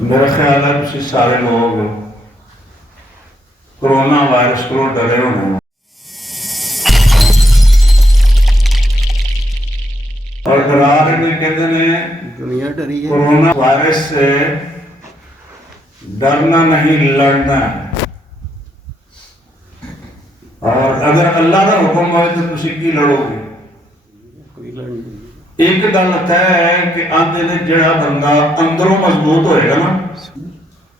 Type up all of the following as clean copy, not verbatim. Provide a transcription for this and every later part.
मेरा ख्याल है तुम सारे लोग कोरोना वायरस को डरे होने और डरा रहे कहते ने दुनिया डरी है। कोरोना वायरस से डरना नहीं लड़ना है। और अगर अल्लाह का हुक्म हो तो तुम की लड़ोगे। कोई लड़ नहीं। एक गल तय है कि आंदे ने जेड़ा बंदा अंदरों मजबूत होएगा ना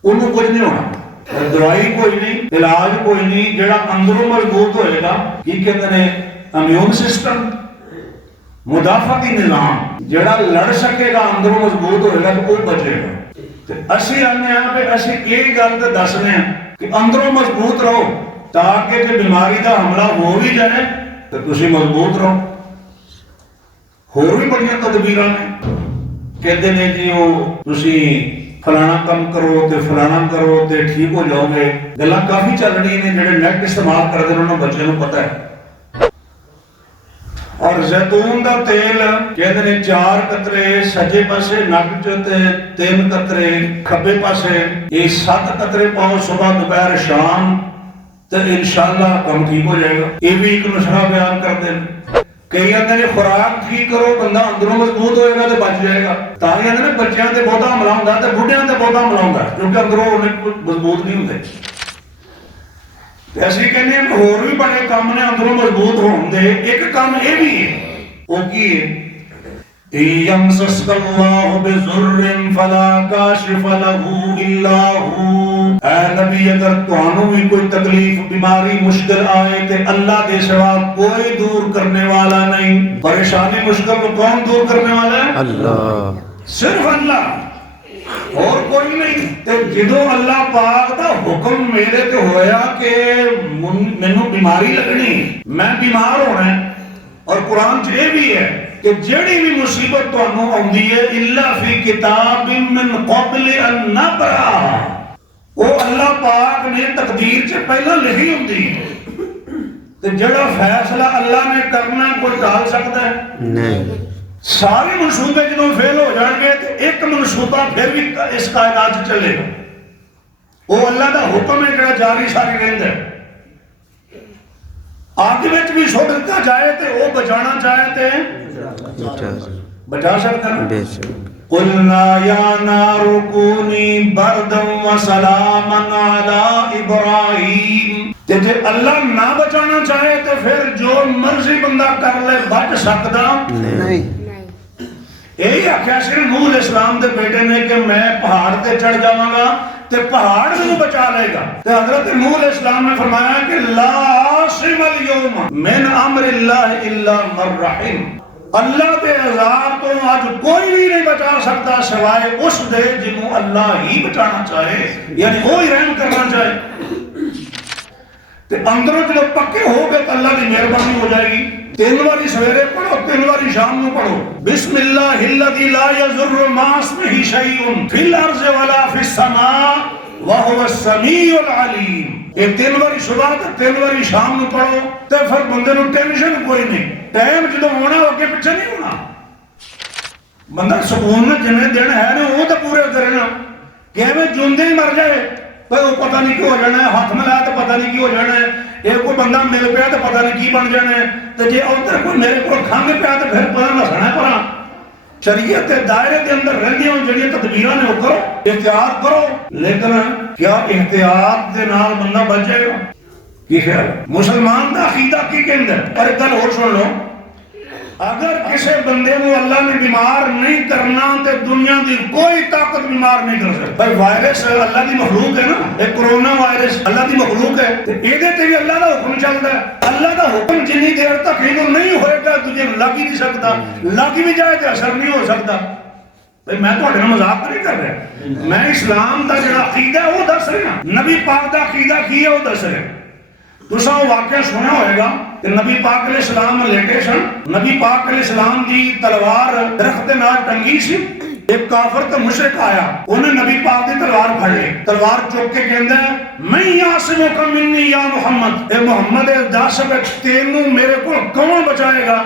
उन्हें कुछ नहीं होना। दवाई कोई नहीं, इलाज कोई नहीं, जेड़ा अंदरों मजबूत होएगा की कहते ने इम्यून सिस्टम मुदाफती निजाम जेड़ा लड़ सकेगा अंदरों मजबूत होएगा तो वो बचेगा। असि आने पे असि एक गल तो दसने कि अंदरों मजबूत रहो ताकि जो बीमारी का हमला हो भी जाए तो तुम मजबूत रहो। होर भी बड़िया तदबीर ने कहते ने जी वो तुसी फलाना कम करो तो फलाना करो तो ठीक हो जाओगे। गल्लां काफी चल रही ने जेडे नेट इस्तेमाल करते उन्होंने बच्चे को पता है। और जैतून का तेल कहते ने 4 कतरे सजे पासे नक च ते 3 कतरे खब्बे पासे, ये 7 कतरे पाओ सुबह दोपहर शाम तो इंशाअल्लाह कम ठीक हो जाएगा। ये भी एक नुस्खा बयान करते हैं। कई आते ने खुराक ठीक करो बंदा अंदरों मजबूत होएगा तो बच जाएगा। ताकि आते ने बच्चों से बहुता हमला होता है तो बुढ़िया से बहुता हमला होता है क्योंकि अंदरों मजबूत नहीं होंगे। ऐसे कहने हैं होर भी बड़े काम ने अंदरों मजबूत होंगे। एक काम ये भी है वो की यमसस्कल्लाहु बिज़ुर्रिन फला काशिफ लहू इल्ला हू। ऐ नबी अगर तुहानू भी कोई तकलीफ बीमारी मुश्किल आए ते अल्लाह के सिवा कोई दूर करने वाला नहीं। परेशानी मुश्किल को कौन दूर करने वाला है? अल्लाह, सिर्फ अल्लाह और कोई नहीं। ते जदों अल्लाह पाक दा हुक्म मेरे ते होया कि मैनू बीमारी लगनी, मैं बीमार होना है, और कुरान च ये भी है कि जेड़ी भी मुसीबत तुहानू आउंदी है इल्ला फी किताबिन मिन क़ब्ल अन नबरा, वो अल्लाह पाक ने तकदीर च पहला लिखी होंदी है। ते जेड़ा फैसला अल्लाह ने करना कोई टाल सकता है? नहीं। सारे मनसूबे जो फेल हो जाएंगे तो एक मनसूबा फिर भी इस कायनात च चलेगा। वो अल्लाह का हुक्म है जो जारी सारी रहता है। आग विच भी सुट दिता जाए तो वो बचाना चाहे तो बचा सकता है। कुलना या नारु कूनी बरदम व सलामन अला इब्राहीम। जे अल्लाह ना बचाना चाहे तो फिर जो मर्जी बंदा कर ले बच सकता नहीं। यही आख्या श्री नूह अलैहिस्सलाम के बेटे ने कि मैं पहाड़ से चढ़ जावांगा ते पहाड़ को बचा लेगा। तो हजरत नूह अलैहिस्सलाम ने फरमाया कि ला आसिमल यौम मिन अम्रिल्लाह इल्ला मन रहीम। अल्लाह के अज़ाब तो आज कोई भी नहीं बचा सकता सिवाय उस दे जिन्हों अल्लाह ही बचाना चाहे, यानी वो ही रहम करना चाहे। ते अंदरों जो पक्के हो गए तो अल्लाह की मेहरबानी हो जाएगी। 3 बारी सवेरे पढ़ो, 3 बारी शाम को पढ़ो। बिस्मिल्लाहिल्लज़ी ला यज़ुर्रु मास्मिही शैउन फिल अर्ज़ि वला फिस समा व हुवस समीउल अलीम। ये 3 बारी सुबह ते 3 बारी शाम को पढ़ो तो फिर बंदे को टेंशन कोई नहीं। टाइम जो होना अगे पीछे नहीं होना। बंदा सुकून में जिन्हें दिन है ना वो तो पूरे करना। किवें जिंदे ही मर जाए तो वो पता नहीं क्यों हो जाना है, हाथ में लाया तो पता नहीं क्यों हो जाना है, एक कोई बंदा मिल पाया तो पता नहीं की बन जाना है। तो जे उधर कोई मेरे को खंघ पाया तो फिर पता नसना है। पर शरीयत के दायरे के अंदर रहंदियां जड़ियां तदबीरां ने वो करो, एहतियात करो। लेकिन क्या एहतियात के नाल बंदा बच जाएगा? की ख्याल मुसलमान का अकीदा की कहंदा है? पर एक गल होर सुन लो, अगर किसी बंदे को अल्लाह ने बीमार नहीं करना तो दुनिया की कोई ताकत बीमार नहीं कर सकती। भाई वायरस अल्लाह की मखलूक है ना, एक कोरोना वायरस अल्लाह की मखलूक है, तो ये भी अल्लाह का हुक्म चलता है। अल्लाह का हुक्म जिन्नी देर तक इनको नहीं होएगा तुझे लग ही नहीं सकता, लग भी जाए तो असर नहीं हो सकता। भाई मैं तो मजाक नहीं कर रहा, मैं इस्लाम का जो अकीदा है वो दस रहा, नबी पाक का अकीदा की है वो दस रहा। तुसा वो वाकया सुना होगा कि नबी पाक अलैहिस्सलाम लेटे सन, नबी पाक अलैहिस्सलाम की तलवार दरख्त दे नाल टंगी सी। एक काफिर ते मुशरिक आया, उन्हें नबी पाक की तलवार फड़ ली, तलवार चुक के कहंदा मैं यासिमुका मिन्नी या मुहम्मद, ए मुहम्मद दस तेनू मेरे को कौन बचाएगा?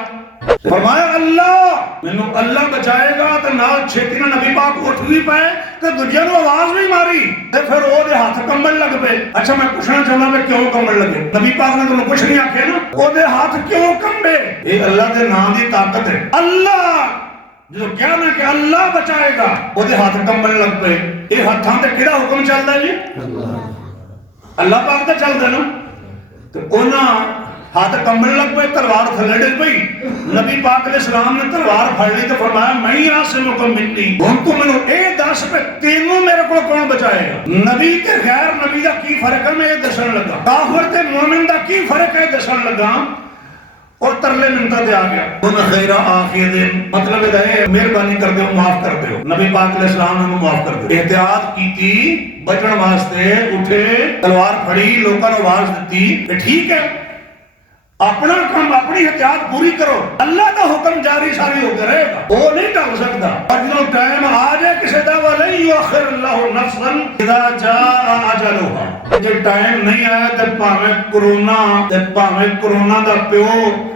फरमाया अल्लाह मैनू अल्लाह बचाएगा तो नाल छेती ना नबी पाक उठ भी पाए तो दूजे नु आवाज भी मारी ते फिर ओदे हाथ कंबन लग पे। अच्छा मैं पूछना चाहना मैं क्यों कंबन लगे? नबी पाक ने तुहानू कुछ नहीं आखे ना, ओदे हाथ क्यों कंबे? ये अल्लाह दे नाम दी ताकत है। अल्लाह जो क्या ना कि अल्लाह बचाएगा ओदे हाथ कंबन लग पे। ये हाथां ते किहड़ा हुक्म चलदा जी? अल्लाह पाक दा चलदा ना। तो ओना हाथ कंबन लग पे, तलवार थले डिग पई। नबी पाक अलैहिस्सलाम ने तलवार फड़ ली तो फरमाया मैं ही आसिमुकुम मिन्नी। हुण तू मैनू ए दस पे तेनू मेरे को कौन बचाएगा? नबी ते गैर नबी दा की फर्क है मैं ये दसन लगा। काफिर ते मोमिन दा की फर्क है दसन लगा। और तरले मिनता ते आ गया उन खैरा आखिरिन मतलब है मेहरबानी कर दो माफ कर दो। नबी पाक अलैहिस्सलाम ने माफ कर दो। एहतियात कीती बचण वास्ते उठे तलवार फड़ी लोकां नूं आवाज दित्ती ठीक है अपना काम अपनी एहतियात पूरी करो। अल्लाह का हुक्म जारी सारी होकर रहेगा, वो नहीं टल सकता। और जो टाइम आ जाए किसी दा वाला युअखिर अल्लाहु नफ्सन इज़ा जाअ अजलुहा। जे टाइम नहीं आया ते भावें कोरोना दा प्यो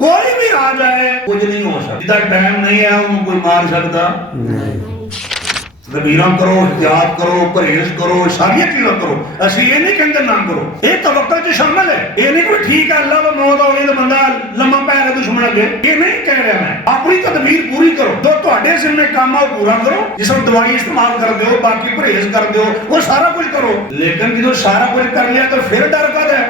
कोई भी आ जाए कुछ नहीं हो सकता। जिदा टाइम नहीं है उन्हें कोई मार सकता नहीं। तदबीरां करो, एहतियात करो, परहेज करो, सारी चीज़ां करो। असि ये नहीं कहते ना करो, ये तवक्कुल च शामिल है। ये नहीं कोई ठीक है अल्लाह को मौत हो गई तो बंदा लम्मा पै रहा दुश्मन अगे, ये नहीं कह रहा मैं। अपनी तदबीर पूरी करो, जो तुहाडे जिम्मे काम आ पूरा करो। जिसमें दवाई इस्तेमाल कर दो, बाकी परहेज कर दो, वो सारा कुछ करो। लेकिन जो सारा कुछ कर लिया तो फिर डर कद है?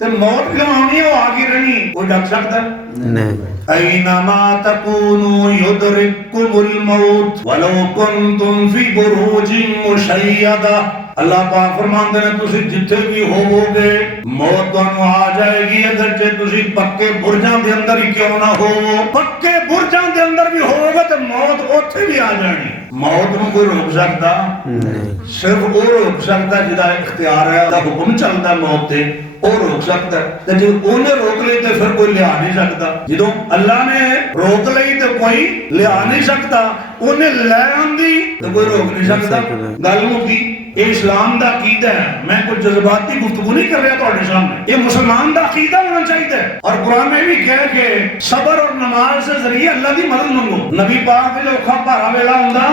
तो मौत क्यों आनी है? वो आगे रहनी, कोई डर सकता नहीं। ऐनमा तकूनु युदरिकुमुल मौत वलो कुंतुम फी बुरूजिन मुशय्यदा। अल्लाह पाक फरमाते हैं तुसी जिथे भी होवोगे मौत तुहानू आ जाएगी। अगर जे तुसी पक्के बुरजां दे अंदर ही क्यों ना हो, पक्के बुरजां दे अंदर भी होवोगे तो मौत ओथे भी आ जानी। मौत नू कोई रोक सकता नहीं, सिर्फ वो रोक सकता जिहदा इख्तियार है, दा हुक्म चलदा मौत ते वो रोक सकता है। जो उन्हें रोक ली तो फिर कोई लिया नहीं सकता। जो अल्लाह ने रोक ली तो कोई लिया नहीं सकता, उन्हें ले आंदी तो कोई रोक नहीं सकता। गल मुकी ये इस्लाम दा अकीदा है। मैं कुछ जज्बाती गुफ्तगू नहीं कर रहा तुम्हारे सामने, ये मुसलमान दा अकीदा होना चाहिए। और कुरान में भी कह के सबर और नमाज से जरिए अल्लाह की मदद मंगो। नबी पाक जो औखा भारा वेला हुंदा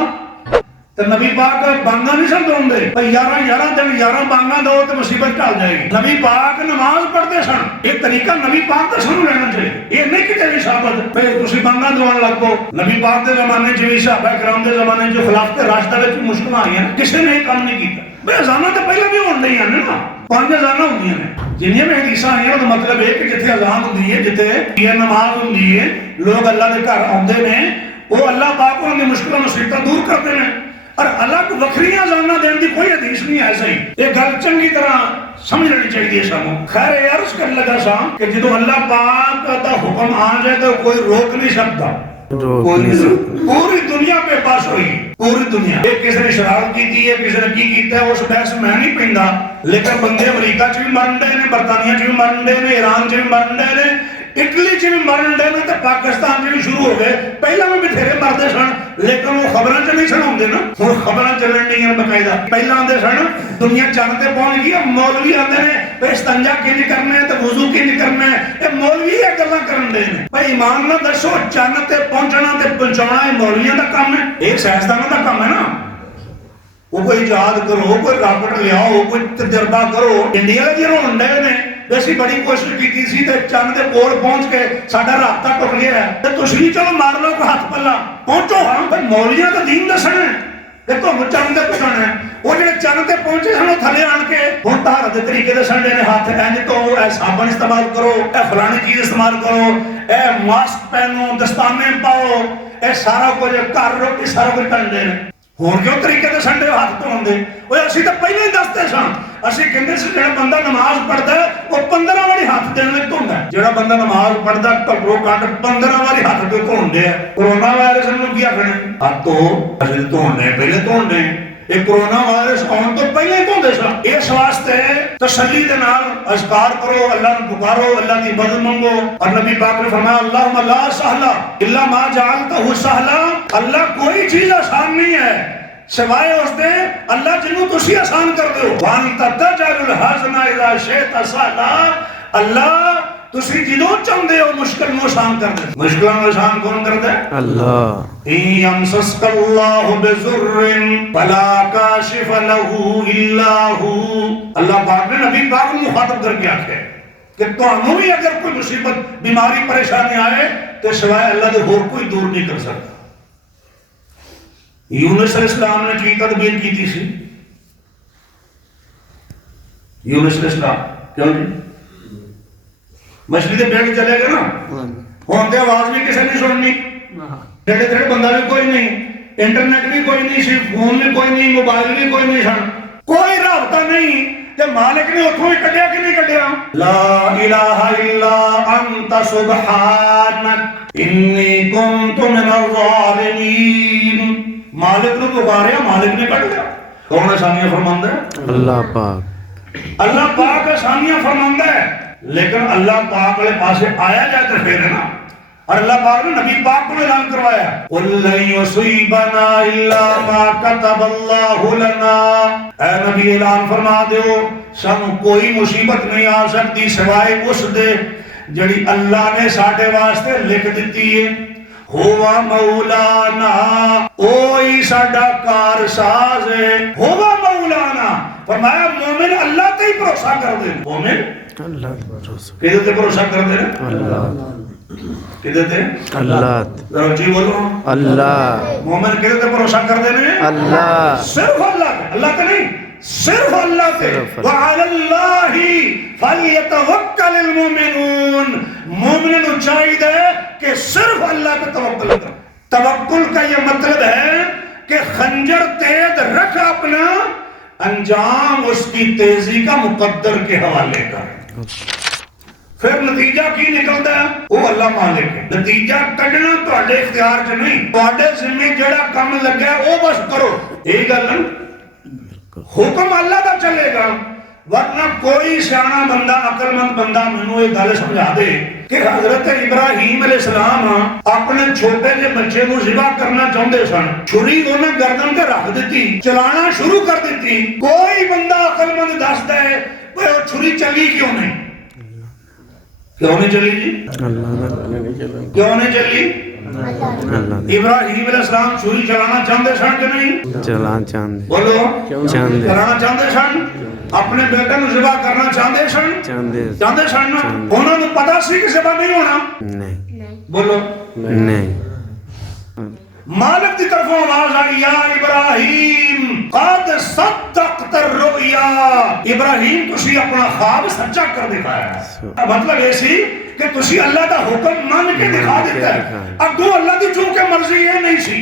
तो नबी पाक बांगा नहीं सन दोंदे, 11 दिन 11 बांगा दो तो मुसीबत टल जाएगी। नबी पाक नमाज पढ़ते सन। ये तरीका नबी पाक का सानू लेना चाहिए। ये नहीं कि तेरी साबत भाई तुसी बांगा दवान लग पो। नबी पाक के जमाने च भी सहाबा किराम के जमाने जो खिलाफत राशिदा विच मुश्किल आई है, किसी ने काम नहीं किया। भाई अजाना तो पहले भी होंदे ही हैं ना, 5 अजाना होंदियां ने। जिन्नियां भी हदीसां आईयां तो मतलब है कि जिथे अजान होंदी है, जिथे ये नमाज होंदी है, लोग अल्लाह के घर आउंदे ने, वो अल्लाह पाक उन्हां दी मुश्किलां मुसीबतां दूर करते हैं। और अलग वखरियां जाना देने की कोई हदीस नहीं है। सही ये गल चंगी तरह समझ लेनी चाहिए सानू। खैर अर्ज कर लगा सा कि जो अल्लाह पाक का हुक्म आ जाए तो कोई रोक नहीं सकता। पूरी दुनिया पे पास हुई, पूरी दुनिया। किसी ने शरारत की है, किसी ने की कीता है, उस बहस मैं नहीं पैंदा। लेकिन बंदे अमरीका च भी मरन डे ने, बरतानिया च भी मरन डे ने, ईरान च भी मरन डे ने, इटली च भी मरन डे ने, तो पाकिस्तान च भी शुरू हो गए। पहला भी बथेरे मरते सन, लेकिन वो खबरों च नहीं सुनाते ना। हुण खबरां चलन डी बकायदा। पहला आते सन दुनिया चंद ते पहुंच गई, मौलवी आते ने भाई इस्तंजा किंज करना है तो वुजू किंज करना है। ये मौलवी ये गल्लां करन दे ने। भाई ईमान नाल दसो चंद ते पहुंचना ते पहुंचाना ये मौलवियां दा काम है, ये साइंसदानां दा काम है ना। वो कोई इजाद करो, कोई रॉकेट लियाओ, कोई तजर्बा करो। इंडिया दे जो होंदे ने वैसी बड़ी कोशिश की थी ते चंद दे कोल पहुंच के साडा रास्ता टुट गया है ते तुसीं भी चलो मार लो को हाथ पल्ला पहुंचो। हां भाई मौलवियां दा दीन दसना है ते तुहानू चंद ते पहुंचाना है। वो जेडे चंद ते पहुंचे सन थले आण के हुण तार दे तरीके दे संडे ने हाथ इंज तो ए साबन इस्तेमाल करो, ए फलानी चीज इस्तेमाल करो, ए मास्क पहनो, दस्ताने पाओ, ए सारा कुछ घर रोटी सारा कुछ करन दे ने। होर क्यों तरीके दे संडे हाथ धोंदे? ओए असीं तां पहले ही दसदे सन। असीं कहंदे सी जेड़ा बंदा नमाज पढ़दा है वो 15 वारी हाथ देण लई धोंदा है। जेड़ा बंदा नमाज पढ़दा घੱਟੋ ਘੱਟ 15 वारी हाथ ते धोंदे है। कोरोना वायरस नूं की आखणे हाथ धो असीं धोने पहले धोंदे। ये कोरोना वायरस आने तो पहले ही धोंदे सन। इस वास्ते तसल्ली दे नाल अज़कार करो, अल्लाह नूं पुकारो, अल्लाह दी मदद मंगो। और नबी पाक ने फरमाया अल्लाहुम्मा ला सहला इल्ला मा जअलतहु सहला। अल्लाह कोई चीज आसान नहीं है सिवाय उसदे अल्लाह जिन्हों तुसी आसान कर दो। वान ततजलुल हज़ना इला शैता सहला। अल्लाह तुसी जिदों चाहते हो मुश्किल नूं आसान कर दे। मुश्किल नूं आसान कौन करता है? अल्लाह। यमसस्कल्लाहु बिजुर्रिन फला काशिफ लहू इल्ला हू। अल्लाह पाक ने नबी पाक को मुखातब करके आखे कि तुहानू भी अगर कोई मुसीबत बीमारी परेशानी आए तो सिवाय अल्लाह दे होर कोई दूर नहीं कर सकता। यूनुस अलैहिस्सलाम ने की तदबीर की थी सी। यूनुस अलैहिस्सलाम क्यों नहीं मछली के पेट चले गए ना, हुण ते आवाज भी किसी ने सुननी, नेड़े तेड़े बंदा भी कोई नहीं, इंटरनेट भी कोई नहीं, सिर्फ फोन भी कोई नहीं, मोबाइल भी कोई नहीं, सन कोई राबता नहीं। ते मालिक ने उठों ही कढ़िया कि नहीं कढ़िया? ला इलाहा इल्ला अंत सुब्हानक इन्नी कुन्तु मिनज़ ज़ालिमीन। मालिक ने पुकारा, मालिक ने कढ़ लिया। कौन आसानियां फरमांदा है? अल्लाह पाक। अल्लाह पाक आसानियां फरमांदा है, लेकिन अल्लाह पाक वाले पासे आया जाए तो फिर है ना। और अल्लाह पाक ने नबी पाक को ऐलान करवाया, कुल लन युसीबना इल्ला मा कतबल्लाहु लना। ऐ नबी ऐलान फरमा दो, सानू कोई मुसीबत नहीं आ सकती सिवाय उस दे जड़ी अल्लाह ने साडे वास्ते लिख दिती है। होवा मौलाना, ओही साडा कारसाज है। होवा मौलाना फरमाया मोमिन अल्लाह ते ही भरोसा कर दे। मोमिन अल्लाह भरोसा किदे ते भरोसा कर दे? अल्लाह। किदे ते? अल्लाह। जी बोलो। अल्लाह। मोमिन किदे ते भरोसा कर दे ने? अल्लाह। सिर्फ अल्लाह पे, अल्लाह पे नहीं, सिर्फ अल्लाह पे। व अलल्लाहि फलयतवक्कलिल मुमिनून। मोमिन को चाहिए कि सिर्फ अल्लाह पे तवक्कुल करें। तवक्कुल का ये मतलब है कि खंजर तेज रख अपना, अंजाम उसकी तेजी का मुकद्दर के हवाले कर। फिर नतीजा की निकलता है? वो अल्लाह मालिक है। नतीजा कढ़ना तुहाडे इख्तियार च नहीं, तुहाडे जिम्मे जेड़ा काम लगा वो बस करो। यही गल है, हुक्म अल्लाह का चलेगा। वरना कोई सियाना बंदा, अकलमंद बंदा मैनू ये गल समझा दे कि हजरत इब्राहिम अलैहिस्सलाम अपने छोटे जे बच्चे को ज़िबा करना चाहते सन, छुरी उन्हें गर्दन ते रख दी, चलाना शुरू कर दी। कोई बंदा अकलमंद दसदा है वो छुरी चली क्यों नहीं? क्यों नहीं चली जी? क्यों नहीं चली? इब्राहिम अलैहिस्सलाम छुरी चलाना चाहते सन कि नहीं? चलाना चाहते। बोलो, चाहते। चलाना चाहते सन। अपने बेटे को ज़िबा करना चाहते सन। चाहते सन ना। उन्होंने पता सी कि ज़िबा नहीं होना? नहीं। बोलो, नहीं। मालिक की तरफों आवाज आई, या इब्राहिम कद सद्दक़त रुया। इब्राहिम तुसी अपना ख्वाब सच्चा कर दिखाया। मतलब ऐसी कि तुसी अल्लाह का हुक्म मान के दिखा देता है। अब दो अल्लाह की जो के मर्जी ये नहीं सी,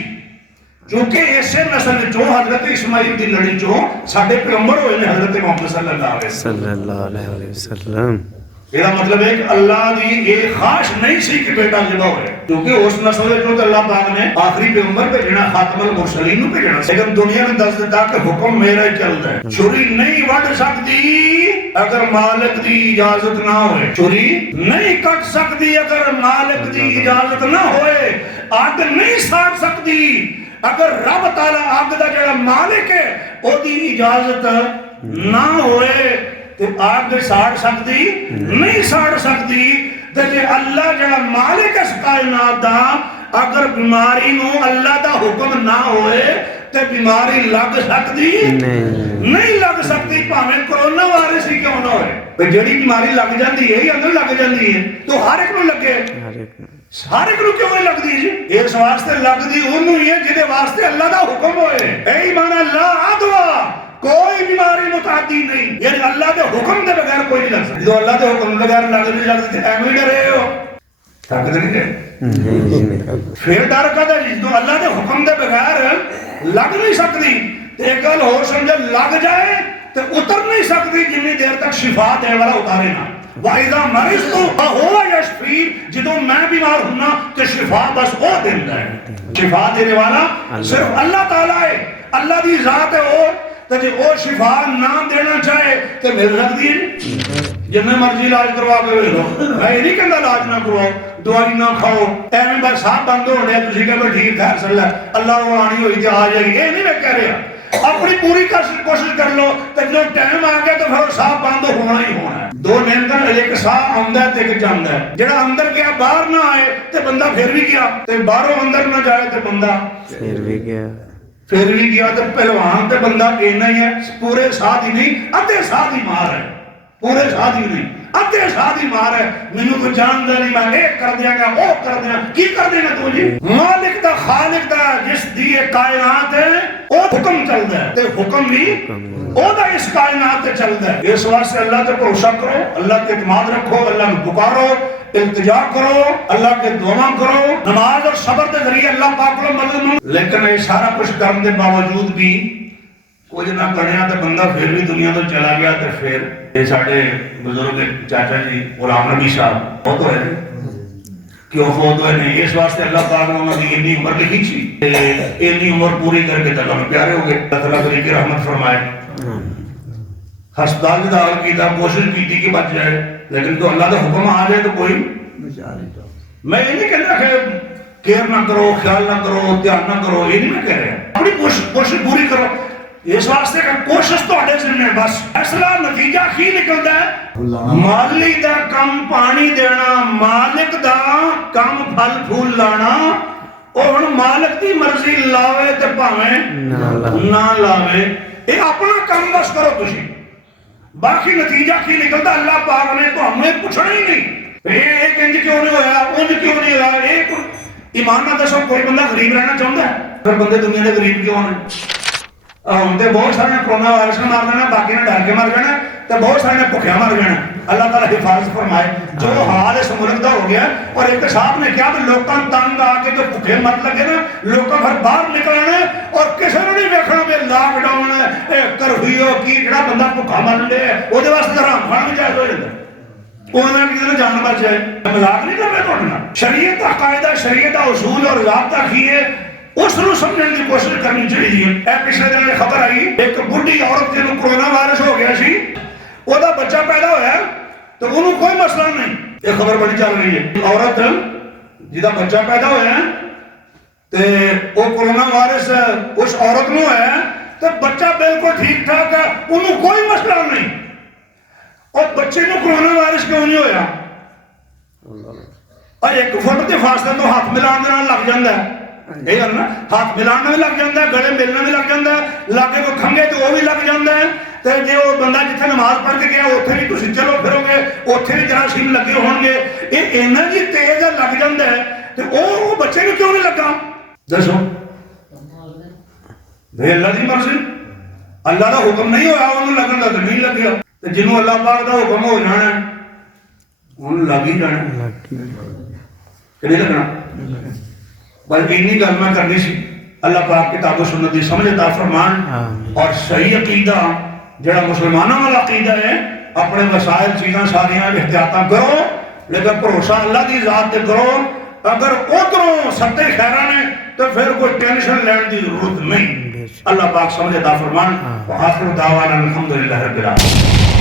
जो कि ऐसे नस्ल जो हजरत इस्माइल की लड़ी जो साडे पैगंबर होए ने हजरत मोहम्मद सल्लल्लाहु अलैहि वसल्लम। ਇਹਦਾ मतलब है कि अल्लाह की एक खास नहीं सी कि बेटा ज़िबा होए, क्योंकि उस नस्ल जो अल्लाह पाक ने आखिरी पैगंबर भेजना, खातमुल मुरसलीन नु भेजना। लेकिन दुनिया में दस दिता कि हुक्म मेरा ही चलता है। छुरी नहीं वड सकती अगर मालिक की इजाजत ना होए, छुरी नहीं कट सकती अगर मालिक की इजाजत ना होए, अग नहीं साड़ सकती अगर रब ताला अग दा जेड़ा मालिक है ओदी इजाजत ना होए तो आग साड़ सकती नहीं साड़ सकती। ते जे अल्लाह जेड़ा मालिक इस कायनात दा अगर बीमारी नु अल्लाह दा हुक्म ना होए ते बीमारी लग सकती नहीं लग सकती, भावें कोरोना वायरस ही क्यों ना होए। ते जेड़ी बीमारी लग जाती है अंदर लग जाती है तो हर एक नु लगे, हर एक नु क्यों नहीं लगदी जी? इस वास्ते लगदी ओनू ही है जिदे वास्ते अल्लाह दा हुक्म होए। ऐ माना ला अदवा, कोई बीमारी मुतादी नहीं, यानी अल्लाह के हुक्म के बगैर कोई नहीं लग सकती। जो अल्लाह के हुक्म के बगैर लग नहीं सकती एवं डरे हो, ताकत नहीं है। फिर डर कदा जी? जो अल्लाह के हुक्म के बगैर लग नहीं सकती, एक गल होर समझ, लग जाए तो उतर नहीं सकती जिन्नी देर तक शिफा देने वाला उतारे ना। वाइदा मरीज तो हुवा यशफी, जो मैं बीमार हूं तो शिफा बस वो देता है। शिफा देने वाला सिर्फ अल्लाह ताला है, अल्लाह की जात है वो। तो जो वो शिफा ना देना चाहे तो मिल सकती है। जिन्ने मर्जी इलाज करवा के लो, मैं ये नहीं कहता इलाज ना करवाओ, दवाई ना खाओ, एवं बस साह बंद हो रहा तुम कहो ठीक है सर अल्लाह आनी हुई तो आ जाएगी, ये नहीं मैं कह रहा। अपनी पूरी कोशिश कर लो तो जो टाइम आ गया तो फिर साह बंद होना ही होना है। दो नियंत्रण, एक साह आंदा ते एक जांदा है। जेड़ा अंदर गया बाहर ना आए ते बंदा फिर भी गया, ते बाहरों अंदर ना जाए ते बंदा फिर भी गया। तो पहलवान ते बंदा इना ही है, पूरे साह दी नहीं अद्धे साह दी मार है, पूरे साह दी नहीं अद्धे साह दी मार है। मैनू कोई जानदा नहीं, मैं ये कर दियागा वो कर दिया, की कर देना तू जी? मालिक दा खालिक दा जिस दी ये कायनात है वो हुक्म चलदा है, ते हुक्म भी ओदा इस कायनात ते चलदा है। इस वास्ते अल्लाह ते भरोसा करो, अल्लाह ते इत्मीनान रखो, अल्लाह नू पुकारो, इल्तिजा करो, अल्लाह के दुआ करो, नमाज और सबर के जरिए अल्लाह पाक को मदद मांगो। लेकिन ये सारा कुछ करने के बावजूद भी कुछ ना करया तो बंदा फिर भी दुनिया तो चला गया। तो फिर ये साडे बुजुर्ग चाचा जी गुलाम नबी साहब बहुत होए क्यों फौत हुए ने? इस वास्ते अल्लाह पाक ने उन्होंने इतनी उम्र लिखी थी, इतनी उम्र पूरी करके तक हम प्यारे हो गए। अल्लाह ताला की रहमत फरमाए। हस्पताल में दाखिल किया, कोशिश की कि बच जाए, लेकिन तो अल्लाह का हुक्म आ जाए तो कोई मैं ये नहीं कहता कि केयर ना करो, ख्याल ना करो, ध्यान ना करो, ये नहीं मैं कह रहा। अपनी कोशिश पूरी करो। इस वास्ते का कोशिश तो जिम्मे बस फैसला नतीजा की निकलता है। माली दा कम पानी देना, मालिक दा कम फल फूल लाना। और मालिक की मर्जी लावे ते भावे ना लावे, ये अपना काम बस करो तुसी, बाकी नतीजा की निकलता अल्लाह पाक ने तो हमें पूछना ही नहीं। एक इंज क्यों नहीं होया, उंज क्यों नहीं होया। एक ईमान ना दसो, कोई बंदा गरीब रहना चाहता है? फिर बंदे दुनिया के गरीब क्यों हैं? हम तो बहुत सारे कोरोना वायरस ने मार देना, बाकी ने डर के मर जाना, तो बहुत सारे ने भुखिया मर जाना। अल्लाह ताला हिफाजत फरमाए। जो हाल इस मुल्क का हो गया, और एक साहब ने क्या लोगों तंग आके जो भुखे मर लगे ना, लोगों फिर बाहर निकलना और किसी ने नहीं देखना भी लॉकडाउन कर्फ्यू की जो बंदा भुखा मर ले वो वास्ते हराम खाना भी जायज हो जाता। उन्होंने किसी ने जान बच जाए, मजाक नहीं कर रहे थोड़े। शरीयत का कायदा, शरीयत का उसूल और ज़ाब्ता की है, उसको समझने की कोशिश करनी चाहिए। पिछले दिन खबर आई, एक बुढ़ी औरत जिन्होंने कोरोना वायरस हो गया सी, ओदा बच्चा पैदा होया तो उन्होंने कोई मसला नहीं। ये खबर बड़ी चल रही है, औरत जिदा बच्चा पैदा होया ते वो कोरोना वायरस उस औरत को है तो बच्चा बिल्कुल ठीक ठाक है, उन्होंने कोई मसला नहीं। और बच्चे को कोरोना वायरस क्यों नहीं होया? और एक फुट के फासले तो हाथ मिलाने लग जाता है, ये गल ना, हाथ मिलाना भी लग जाता है, गले मिलना भी लग जाता है, लागे को खंगे तो वो भी लग जाता है। तो जो बंदा जिथे नमाज पढ़ के गया उत्थे भी तुम चलो फिरोगे, उत्थे भी जरासीम लगे होंगे। ये इन्ना जी तेज लग जाता है, तो वो बच्चे को क्यों नहीं लगा? दसो, अल्लाह की मर्जी, अल्लाह का हुक्म नहीं होया उन्होंने लगन का तो नहीं लगे, तो जिन्होंने अल्लाह पाक का हुक्म हो जाना उन्होंने लग ही जाना कि नहीं लगना। बस इन्नी गल मैं करनी सी। अल्लाह पाक किताब सुन्नत की समझ अता फरमान और सही अकीदा जो मुसलमानों वाला अकीदा है, अपने वसाइल चीज़ां सारियां एहतियात करो, लेकिन भरोसा अल्लाह की जात से करो। अगर उधरों सत्ते खैरा ने तो फिर कोई टेंशन लेने की जरूरत नहीं। अल्लाह पाक समझ अता फरमान। आखिर दावाना अल्हम्दुलिल्लाह रब्बिल आलमीन।